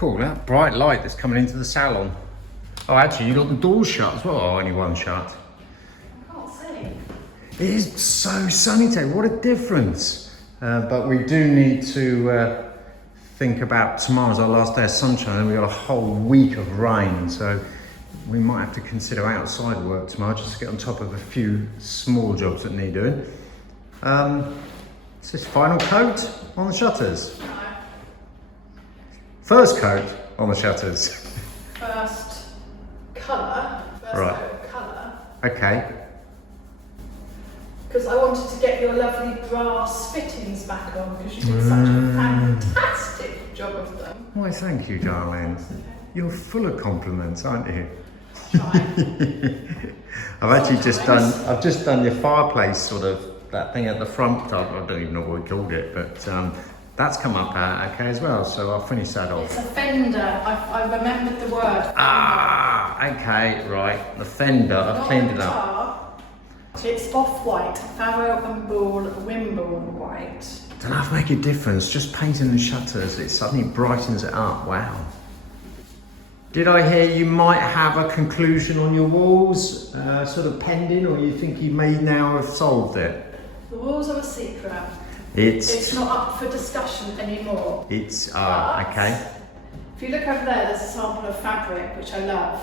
Cool, that bright light that's coming into the salon. Oh, actually, you got the doors shut as well. Oh, only one shut. I can't see. It is so sunny today. What a difference. But we do need to think about tomorrow's our last day of sunshine and we've got a whole week of rain. So we might have to consider outside work tomorrow just to get on top of a few small jobs that need doing. Is this final coat on the shutters? No. First coat on the shutters. First colour. First Right. coat of colour. Okay. Because I wanted to get your lovely brass fittings back on because you did such a fantastic job of them. Why, thank you, darling. You're full of compliments, aren't you? Try. I've just done your fireplace sort of, that thing at the front. I don't even know what we called it, but that's come up okay as well, so I'll finish that off. It's a fender. I remembered the word. Ah, okay, right. The fender, I've cleaned it up. It's off-white, Farrow and Ball Wimborne white. Don't have to make a difference, just painting the shutters, it suddenly brightens it up, wow. Did I hear you might have a conclusion on your walls, sort of pending, or you think you may now have solved it? The walls are a secret. It's not up for discussion anymore. It's, But okay. If you look over there, there's a sample of fabric, which I love.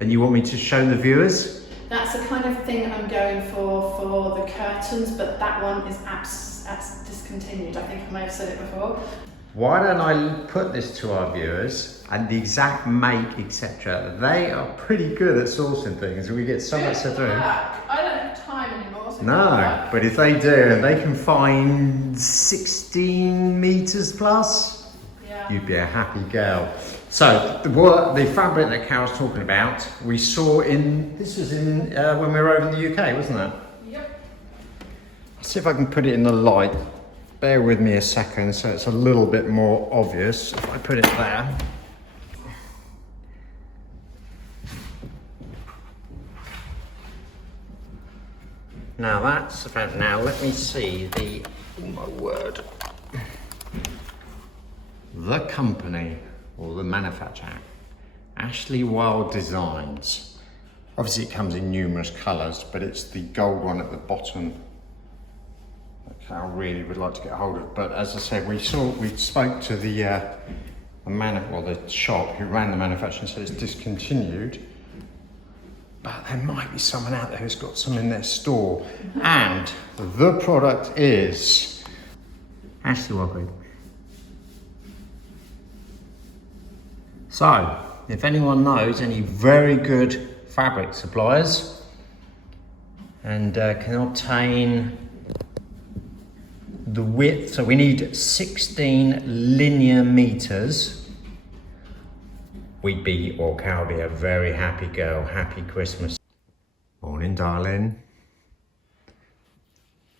And you want me to show the viewers? That's the kind of thing I'm going for the curtains, but that one is discontinued. I think I may have said it before. Why don't I put this to our viewers and the exact make, etc. They are pretty good at sourcing things. We get so much to do. I don't have time anymore. So No, but if they do and they can find 16 meters plus, yeah. you'd be a happy girl. So the fabric that Carole's talking about, we saw when we were over in the UK, wasn't it? Yep. Let's see if I can put it in the light. Bear with me a second so it's a little bit more obvious. If I put it there. Now that's about, now let me see oh my word. The company, or the manufacturer, Ashley Wild Designs. Obviously it comes in numerous colours, but it's the gold one at the bottom that Carole really would like to get hold of. But as I said, we spoke to the shop who ran the manufacturer and said it's discontinued. But there might be someone out there who's got some in their store. And the product is Ashley Wild. So, if anyone knows any very good fabric suppliers and can obtain the width, so we need 16 linear meters, Carole would be a very happy girl. Happy Christmas. Morning, darling.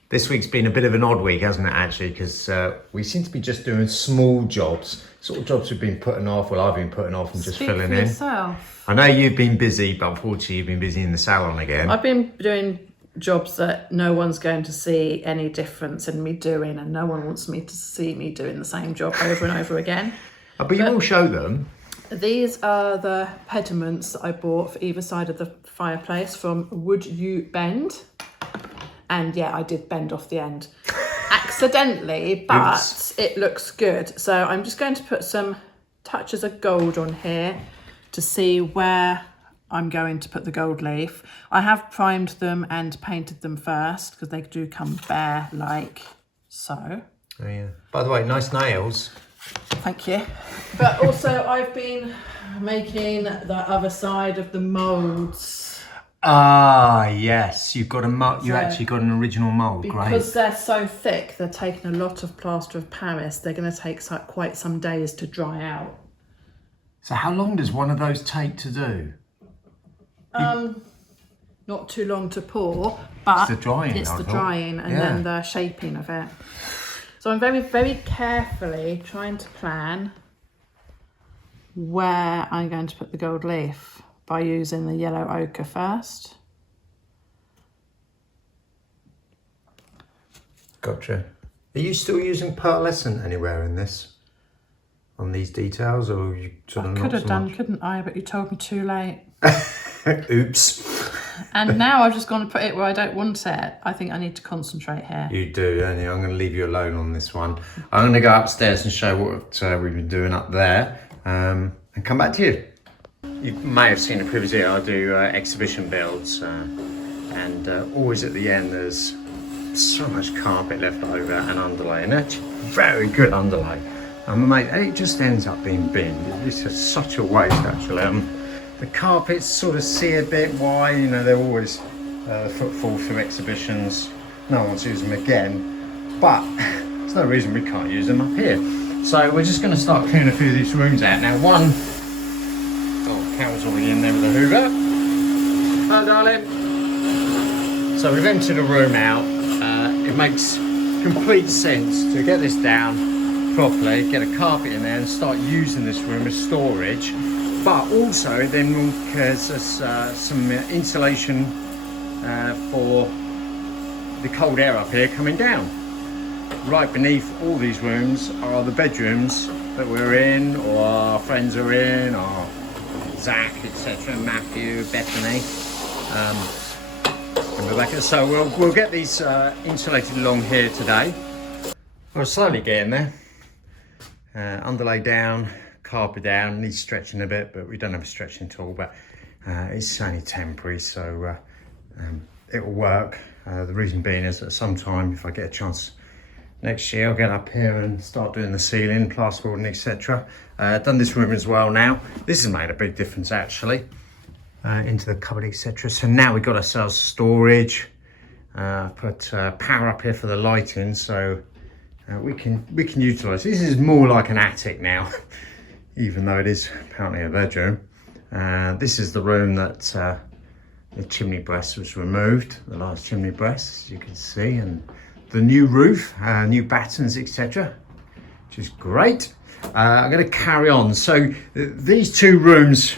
This week's been a bit of an odd week, hasn't it, actually? Because we seem to be just doing small jobs. Sort of jobs we've been putting off. Well, I've been putting off and just filling in. Yourself. I know you've been busy, but unfortunately you've been busy in the salon again. I've been doing jobs that no one's going to see any difference in me doing, and no one wants me to see me doing the same job over and over again. But you will show them. These are the pediments that I bought for either side of the fireplace from Would You Bend? And yeah, I did bend off the end accidentally, but Oops. It looks good. So I'm just going to put some touches of gold on here to see where I'm going to put the gold leaf. I have primed them and painted them first because they do come bare like so. Oh yeah. By the way, nice nails. Thank you. But also I've been making the other side of the moulds. Ah, yes. You've got you actually got an original mould. Great. Because they're so thick, they're taking a lot of plaster of Paris. They're going to take quite some days to dry out. So how long does one of those take to do? Not too long to pour, but It's the drying, and then the shaping of it. So I'm very, very carefully trying to plan where I'm going to put the gold leaf by using the yellow ochre first. Gotcha. Are you still using pearlescent anywhere in this? on these details, or you sort of I not could have so done, much? couldn't I? But you told me too late. Oops. And now I've just gone to put it where I don't want it. I think I need to concentrate here. You do, don't you? I'm going to leave you alone on this one. I'm going to go upstairs and show what we've been doing up there, and come back to you. You may have seen it previously. I do exhibition builds, and always at the end there's so much carpet left over and underlay, and actually very good underlay. And it just ends up being binned. It's just such a waste, actually. The carpets sort of see a bit why, you know, they're always footfall through exhibitions. No one wants to use them again, but there's no reason we can't use them up here. So we're just going to start clearing a few of these rooms out. Now Carole's already in there with the Hoover. Hi, darling. So we've emptied a room out. It makes complete sense to get this down properly, get a carpet in there and start using this room as storage. But also it then gives us some insulation for the cold air up here coming down. Right beneath all these rooms are the bedrooms that we're in, or our friends are in, or Zach, etc., Matthew, Bethany, and Rebecca. So we'll get these insulated along here today. We're slowly getting there. Underlay down, carpet down, needs stretching a bit, but we don't have a stretching tool, but it's only temporary, so it will work. The reason being is that sometime, if I get a chance next year, I'll get up here and start doing the ceiling, plasterboarding, etc. Done this room as well now. This has made a big difference actually, into the cupboard, etc. So now we've got ourselves storage. Put power up here for the lighting, so we can utilise. This is more like an attic now, even though it is apparently a bedroom. This is the room that the chimney breast was removed, the last chimney breast, as you can see, and the new roof, new battens, etc., which is great. I'm going to carry on. So these two rooms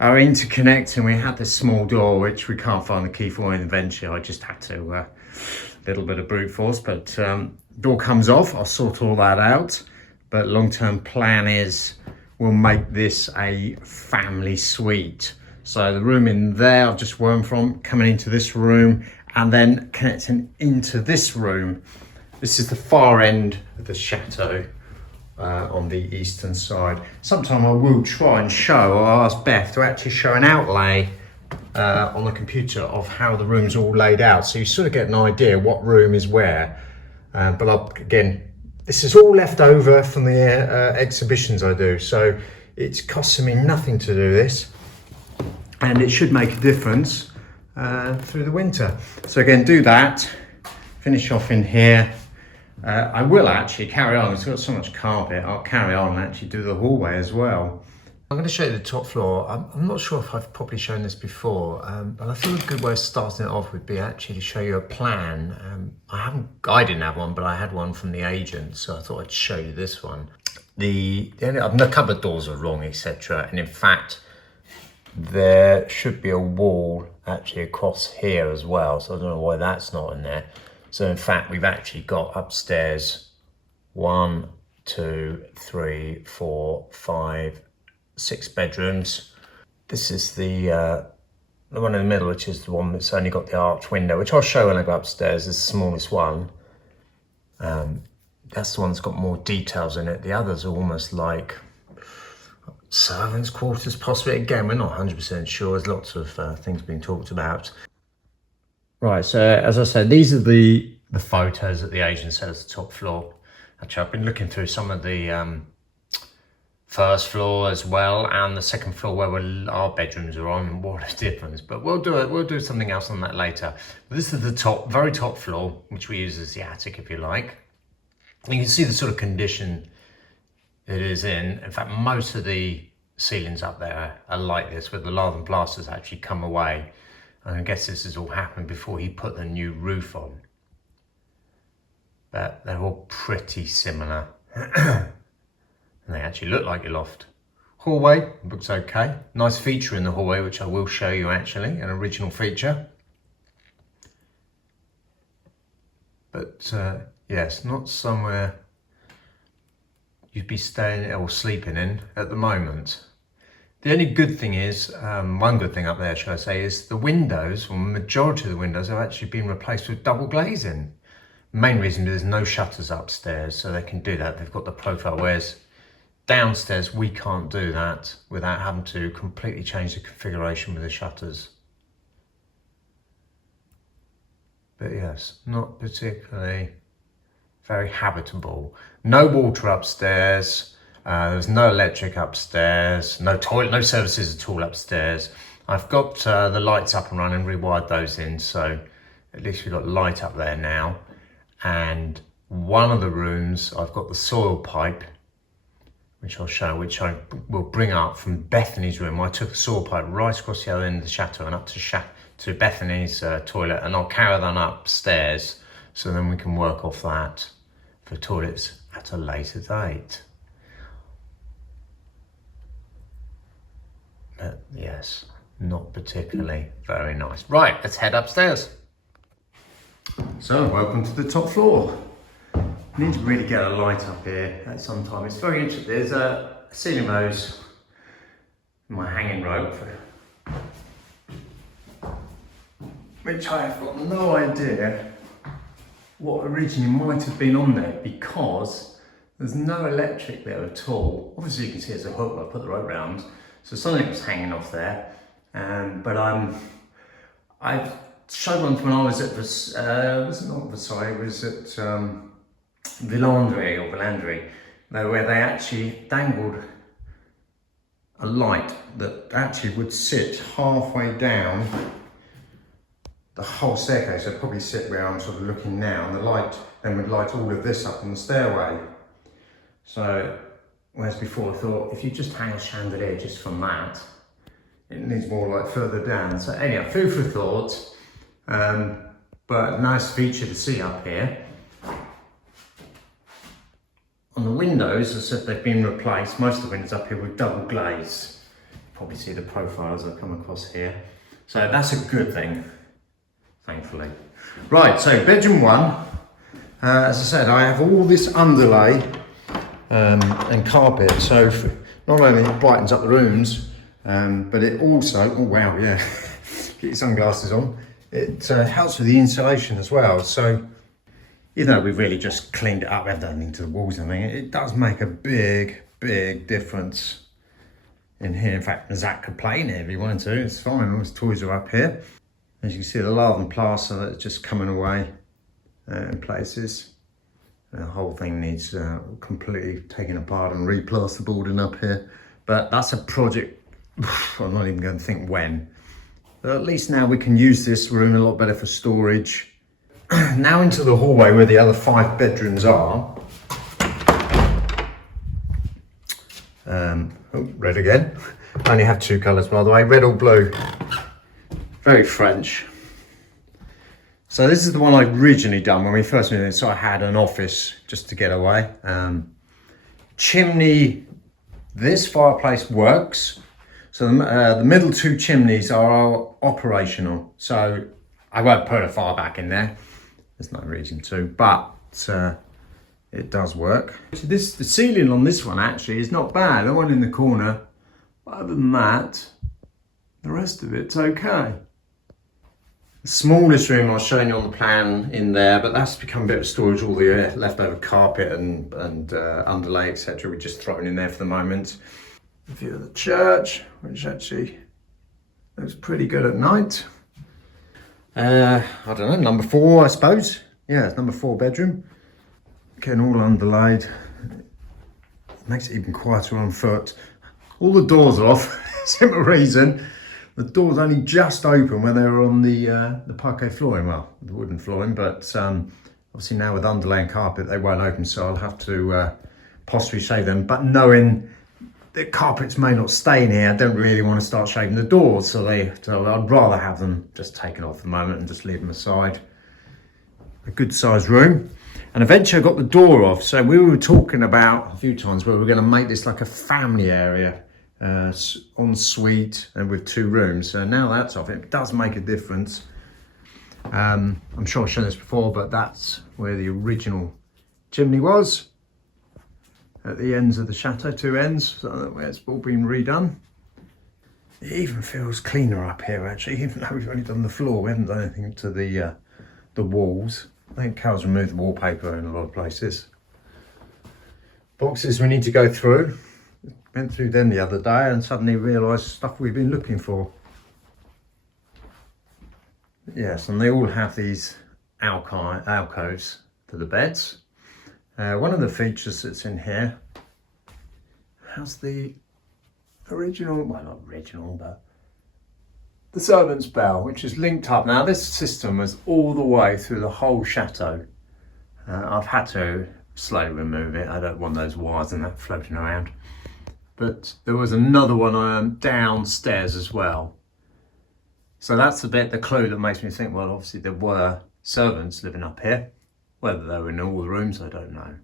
are interconnecting. We had this small door which we can't find the key for, and eventually I just had to little bit of brute force, but door comes off. I'll sort all that out, but long-term plan is we'll make this a family suite. So the room in there I've just wormed from, coming into this room and then connecting into this room. This is the far end of the chateau on the eastern side. Sometime I will try and show, or I'll ask Beth to actually show an outlay on the computer of how the room's all laid out, so you sort of get an idea what room is where. But again, this is all left over from the exhibitions I do, so it's costing me nothing to do this, and it should make a difference through the winter. So again, do that, finish off in here. I will actually carry on, it's got so much carpet, I'll carry on and actually do the hallway as well. I'm going to show you the top floor. I'm not sure if I've properly shown this before, but I thought a good way of starting it off would be actually to show you a plan. I didn't have one, but I had one from the agent, so I thought I'd show you this one. The cupboard doors are wrong, etc. And in fact, there should be a wall actually across here as well, so I don't know why that's not in there. So in fact, we've actually got upstairs 1, 2, 3, 4, 5, 6 bedrooms. This is the one in the middle, which is the one that's only got the arch window, which I'll show when I go upstairs. Is the smallest one. That's the one that's got more details in it. The others are almost like servants' quarters, possibly. Again, we're not 100% sure. There's lots of things being talked about. Right, so as I said, these are the photos that the agent said is the top floor. Actually, I've been looking through some of the first floor as well, and the second floor where our bedrooms are on, and what a difference. But we'll do something else on that later. But this is the top, very top floor, which we use as the attic, if you like. And you can see the sort of condition it is in. In fact, most of the ceilings up there are like this, where the lath and plaster's actually come away. And I guess this has all happened before he put the new roof on. But they're all pretty similar. And they actually look like your loft. Hallway looks okay. Nice feature in the hallway, which I will show you actually, an original feature. But yes, not somewhere you'd be staying or sleeping in at the moment. The only good thing is, one good thing up there, should I say, is the windows, or majority of the windows, have actually been replaced with double glazing. Main reason is there's no shutters upstairs, so they can do that. They've got the profile, whereas downstairs we can't do that without having to completely change the configuration with the shutters. But yes, not particularly very habitable. No water upstairs. There's no electric upstairs, no toilet, no services at all upstairs. I've got the lights up and running, rewired those in, so at least we've got light up there now. And one of the rooms, I've got the soil pipe, which I'll show, which I will bring up from Bethany's room. I took the soil pipe right across the other end of the chateau and up to Bethany's toilet, and I'll carry that upstairs, so then we can work off that for toilets at a later date. But yes, not particularly very nice. Right, let's head upstairs. So, welcome to the top floor. Need to really get a light up here at some time. It's very interesting. There's a ceiling hose, my hanging rope, which I have got no idea what originally might have been on there, because there's no electric there at all. Obviously you can see there's a hook I put the rope round. So something was hanging off there, but I've showed one when I was at was it not Versailles, it was at Villandry, where they actually dangled a light that actually would sit halfway down the whole staircase. I'd probably sit where I'm sort of looking now, and the light then would light all of this up on the stairway. So, whereas before I thought, if you just hang a chandelier just from that, it needs more like further down. So anyhow, food for thought, but nice feature to see up here. On the windows, as I said, they've been replaced, most of the windows up here with double glaze. Probably see the profiles I come across here. So that's a good thing, thankfully. Right, so bedroom one, as I said, I have all this underlay and carpet, so not only it brightens up the rooms, but it also, oh wow, yeah, get your sunglasses on, it helps with the insulation as well. So even though we've really just cleaned it up, we haven't done anything to the walls, I mean, it does make a big difference in here. In fact, Zach could play in here if he wanted to, it's fine, all his toys are up here. As you can see, the lath and plaster that's just coming away in places. The whole thing needs completely taken apart and replasterboarding up here. But that's a project, I'm not even going to think when. But at least now we can use this room a lot better for storage. Now into the hallway where the other 5 bedrooms are. Oh, red again. I only have 2 colours, by the way, red or blue. Very French. So this is the one I originally done when we first moved in, so I had an office just to get away. Chimney, this fireplace works. So the middle 2 chimneys are operational. So I won't put a fire back in there. There's no reason to, but it does work. The ceiling on this one actually is not bad. The one in the corner, but other than that, the rest of it's okay. The smallest room I was showing you on the plan in there, but that's become a bit of storage, all the leftover carpet and underlay, etc. We're just throwing in there for the moment. The view of the church, which actually looks pretty good at night. I don't know, number 4, I suppose. Yeah, it's number 4 bedroom. Getting all underlaid. It makes it even quieter on foot. All the doors are off, simple reason. The doors only just open when they were on the parquet flooring, well, the wooden flooring, but obviously now with underlaying carpet, they won't open, so I'll have to possibly shave them. But knowing that carpets may not stay in here, I don't really want to start shaving the doors, so I'd rather have them just taken off for the moment and just leave them aside. A good sized room. And eventually I got the door off, so we were talking about a few times where we're going to make this like a family area. Ensuite and with 2 rooms. So now that's off, it does make a difference. I'm sure I've shown this before, but that's where the original chimney was. at the ends of the chateau, two ends, so where it's all been redone. It even feels cleaner up here actually, even though we've only done the floor. We haven't done anything to the walls. I think Carol's removed the wallpaper in a lot of places. Boxes we need to go through. Went through them the other day and suddenly realised stuff we've been looking for. Yes, and they all have these alcoves for the beds. One of the features that's in here has the original, well not original, but the servant's bell, which is linked up. Now this system was all the way through the whole chateau. I've had to slowly remove it. I don't want those wires and that floating around. But there was another one downstairs as well. So that's the clue that makes me think, well, obviously there were servants living up here. Whether they were in all the rooms, I don't know.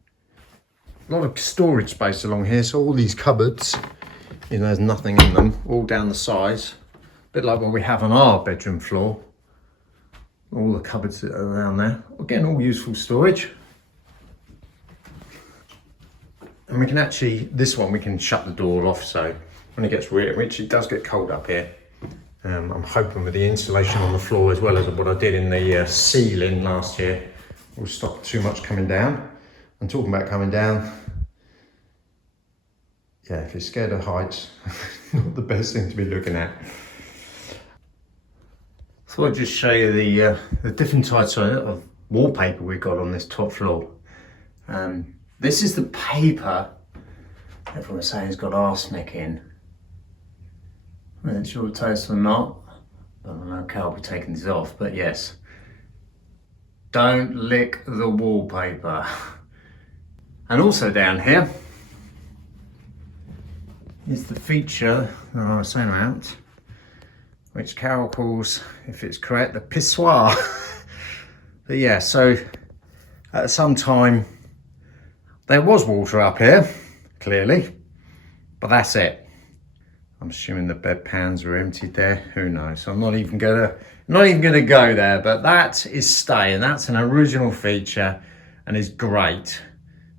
A lot of storage space along here, so all these cupboards, you know, there's nothing in them, all down the sides. A bit like what we have on our bedroom floor. All the cupboards that are around there. Again, all useful storage. And we can actually, this one we can shut the door off, so when it gets weird, which it does get cold up here. I'm hoping with the insulation on the floor as well as what I did in the ceiling last year will stop too much coming down. And talking about coming down, yeah, if you're scared of heights, not the best thing to be looking at. So I'll just show you the different types of wallpaper we've got on this top floor. This is the paper everyone's saying has got arsenic in. Whether it's your taste or not, I don't know, Carol will be taking this off, but yes. Don't lick the wallpaper. And also down here is the feature that I was saying about, which Carol calls, if it's correct, the pissoir. But yeah, so at some time there was water up here, clearly, but that's it. I'm assuming the bedpans are emptied there. Who knows? I'm not even gonna go there. But that is staying. That's an original feature, and is great.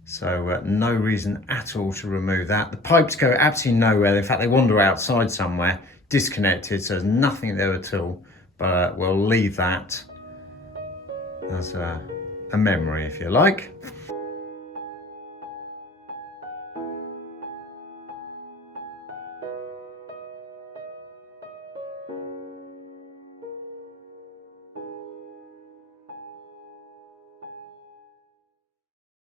So no reason at all to remove that. The pipes go absolutely nowhere. In fact, they wander outside somewhere, disconnected. So there's nothing there at all. But we'll leave that as a memory, if you like.